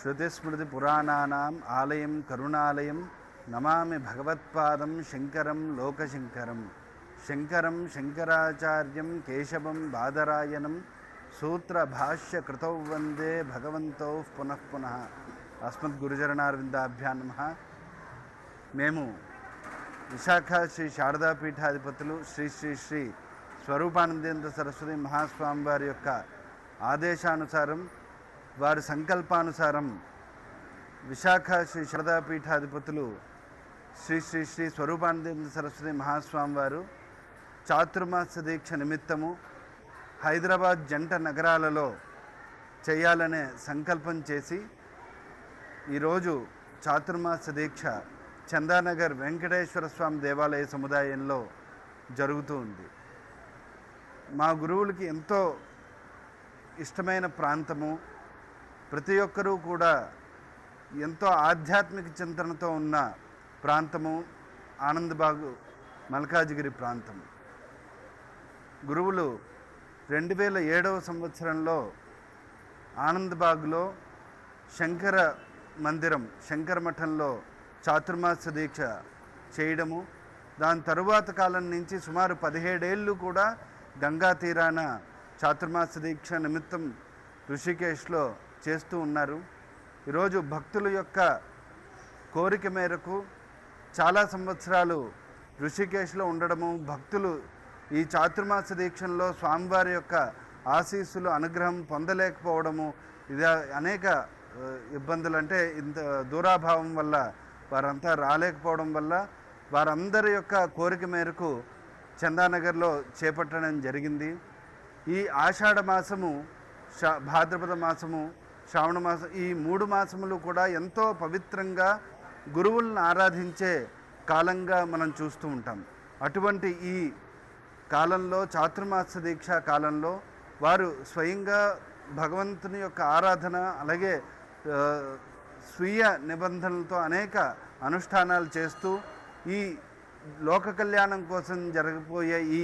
श्रुतिस्मृतिपुराणानाम् आलयं करुणालयं नमामि भगवत्पादं शंकरं लोकशंकरं शंकरं शंकराचार्यं केशवं बादरायणं सूत्रभाष्यकृतौ वंदे भगवन्तौ पुनः पुनः अस्मद्गुरुचरणारविन्दाभ्यां नमः। మేము విశాఖ శ్రీ శారదాపీఠాధిపతులు శ్రీ శ్రీ శ్రీ స్వరూపానందేంద్ర సరస్వతి మహాస్వామి వారి యొక్క ఆదేశానుసారం వారి సంకల్పానుసారం విశాఖ శ్రీ శారదాపీఠాధిపతులు శ్రీ శ్రీ శ్రీ స్వరూపానందేంద్ర సరస్వతి మహాస్వామి వారు చాతుర్మాస దీక్ష నిమిత్తము హైదరాబాద్ జంట నగరాలలో చేయాలనే సంకల్పం చేసి ఈరోజు చాతుర్మాస దీక్ష చందానగర్ వెంకటేశ్వర స్వామి దేవాలయ సముదాయంలో జరుగుతూ ఉంది. మా గురువులకి ఎంతో ఇష్టమైన ప్రాంతము, ప్రతి ఒక్కరూ కూడా ఎంతో ఆధ్యాత్మిక చింతనతో ఉన్న ప్రాంతము ఆనందబాగు మల్కాజిగిరి ప్రాంతం. గురువులు 2007వ సంవత్సరంలో ఆనందబాగులో శంకర మందిరం శంకర మఠంలో చాతుర్మాస దీక్ష చేయడము, దాని తరువాత కాలం నుంచి సుమారు 17 ఏళ్ళు కూడా గంగా తీరాన చాతుర్మాస దీక్ష నిమిత్తం ఋషికేశ్లో చేస్తూ ఉన్నారు. ఈరోజు భక్తుల యొక్క కోరిక మేరకు చాలా సంవత్సరాలు ఋషికేశ్లో ఉండడము, భక్తులు ఈ చాతుర్మాస దీక్షల్లో స్వామివారి యొక్క ఆశీస్సులు అనుగ్రహం పొందలేకపోవడము, ఇది అనేక ఇబ్బందులు, అంటే ఇంత దూరాభావం వల్ల వారంతా రాలేకపోవడం వల్ల వారందరి యొక్క కోరిక మేరకు చందానగర్లో చేపట్టడం జరిగింది. ఈ ఆషాఢ మాసము, భాద్రపద మాసము, శ్రావణ మాసం, ఈ 3 మాసములు కూడా ఎంతో పవిత్రంగా గురువులను ఆరాధించే కాలంగా మనం చూస్తూ ఉంటాం. అటువంటి ఈ కాలంలో చాతుర్మాస దీక్ష కాలంలో వారు స్వయంగా భగవంతుని యొక్క ఆరాధన, అలాగే స్వీయ నిబంధనలతో అనేక అనుష్ఠానాలు చేస్తూ ఈ లోక కళ్యాణం కోసం జరగబోయే ఈ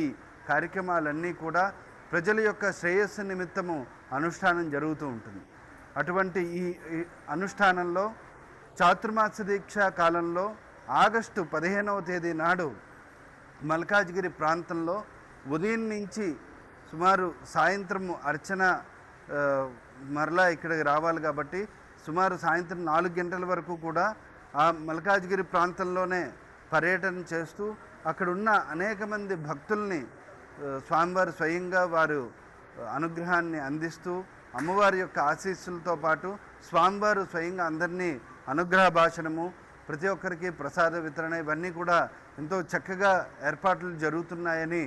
కార్యక్రమాలన్నీ కూడా ప్రజల యొక్క శ్రేయస్సు నిమిత్తము అనుష్ఠానం జరుగుతూ ఉంటుంది. అటువంటి ఈ అనుష్ఠానంలో చాతుర్మాస దీక్ష కాలంలో ఆగస్టు 15వ తేదీ నాడు మల్కాజ్గిరి ప్రాంతంలో ఉదయం నుంచి సుమారు సాయంత్రం అర్చన మరలా ఇక్కడికి రావాలి కాబట్టి సుమారు సాయంత్రం 4 గంటల వరకు కూడా ఆ మల్కాజ్గిరి ప్రాంతంలోనే పర్యటన చేస్తూ అక్కడున్న అనేక మంది భక్తుల్ని స్వామివారు స్వయంగా వారు అనుగ్రహాన్ని అందిస్తూ అమ్మవారి యొక్క ఆశీస్సులతో పాటు స్వామివారు స్వయంగా అందరినీ అనుగ్రహ భాషణము, ప్రతి ఒక్కరికి ప్రసాద వితరణ, ఇవన్నీ కూడా ఎంతో చక్కగా ఏర్పాట్లు జరుగుతున్నాయని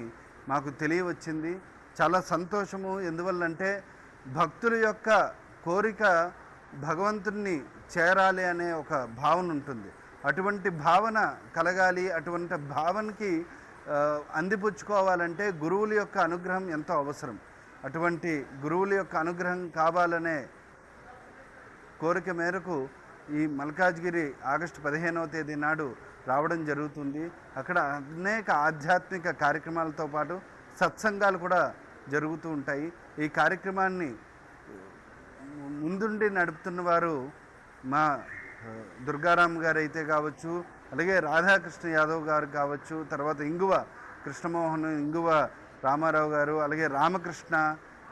మాకు తెలియవచ్చింది. చాలా సంతోషము. ఎందువల్లంటే భక్తుల యొక్క కోరిక భగవంతుణ్ణి చేరాలి అనే ఒక భావన ఉంటుంది. అటువంటి భావన కలగాలి. అటువంటి భావనకి అందిపుచ్చుకోవాలంటే గురువుల యొక్క అనుగ్రహం ఎంతో అవసరం. అటువంటి గురువుల యొక్క అనుగ్రహం కావాలనే కోరిక మేరకు ఈ మల్కాజ్గిరి ఆగస్టు 15వ తేదీ నాడు రావడం జరుగుతుంది. అక్కడ అనేక ఆధ్యాత్మిక కార్యక్రమాలతో పాటు సత్సంగాలు కూడా జరుగుతూ ఉంటాయి. ఈ కార్యక్రమాన్ని ముందుండి నడుపుతున్న వారు మా దుర్గారాం గారు అయితే కావచ్చు, అలాగే రాధాకృష్ణ యాదవ్ గారు కావచ్చు, తర్వాత ఇంగువ కృష్ణమోహన్, ఇంగువ రామారావు గారు, అలాగే రామకృష్ణ,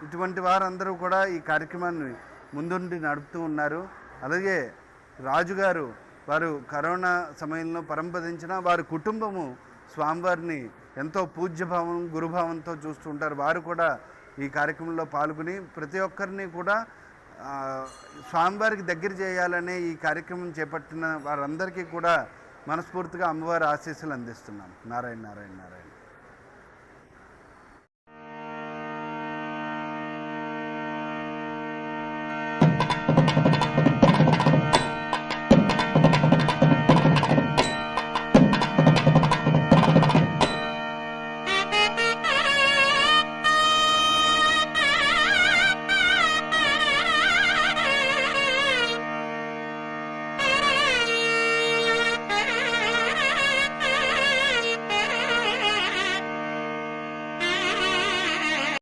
ఇటువంటి వారందరూ కూడా ఈ కార్యక్రమాన్ని ముందుండి నడుపుతూ ఉన్నారు. అలాగే రాజుగారు వారు కరోనా సమయంలో పరంపదించిన వారి కుటుంబము స్వామివారిని ఎంతో పూజ్యభావం గురుభావంతో చూస్తూ ఉంటారు. వారు కూడా ఈ కార్యక్రమంలో పాల్గొని ప్రతి ఒక్కరిని కూడా స్వామివారికి దగ్గర చేయాలనే ఈ కార్యక్రమం చేపట్టిన వారందరికీ కూడా మనస్ఫూర్తిగా అమ్మవారి ఆశీస్సులు అందిస్తున్నాం. నారాయణ నారాయణ నారాయణ.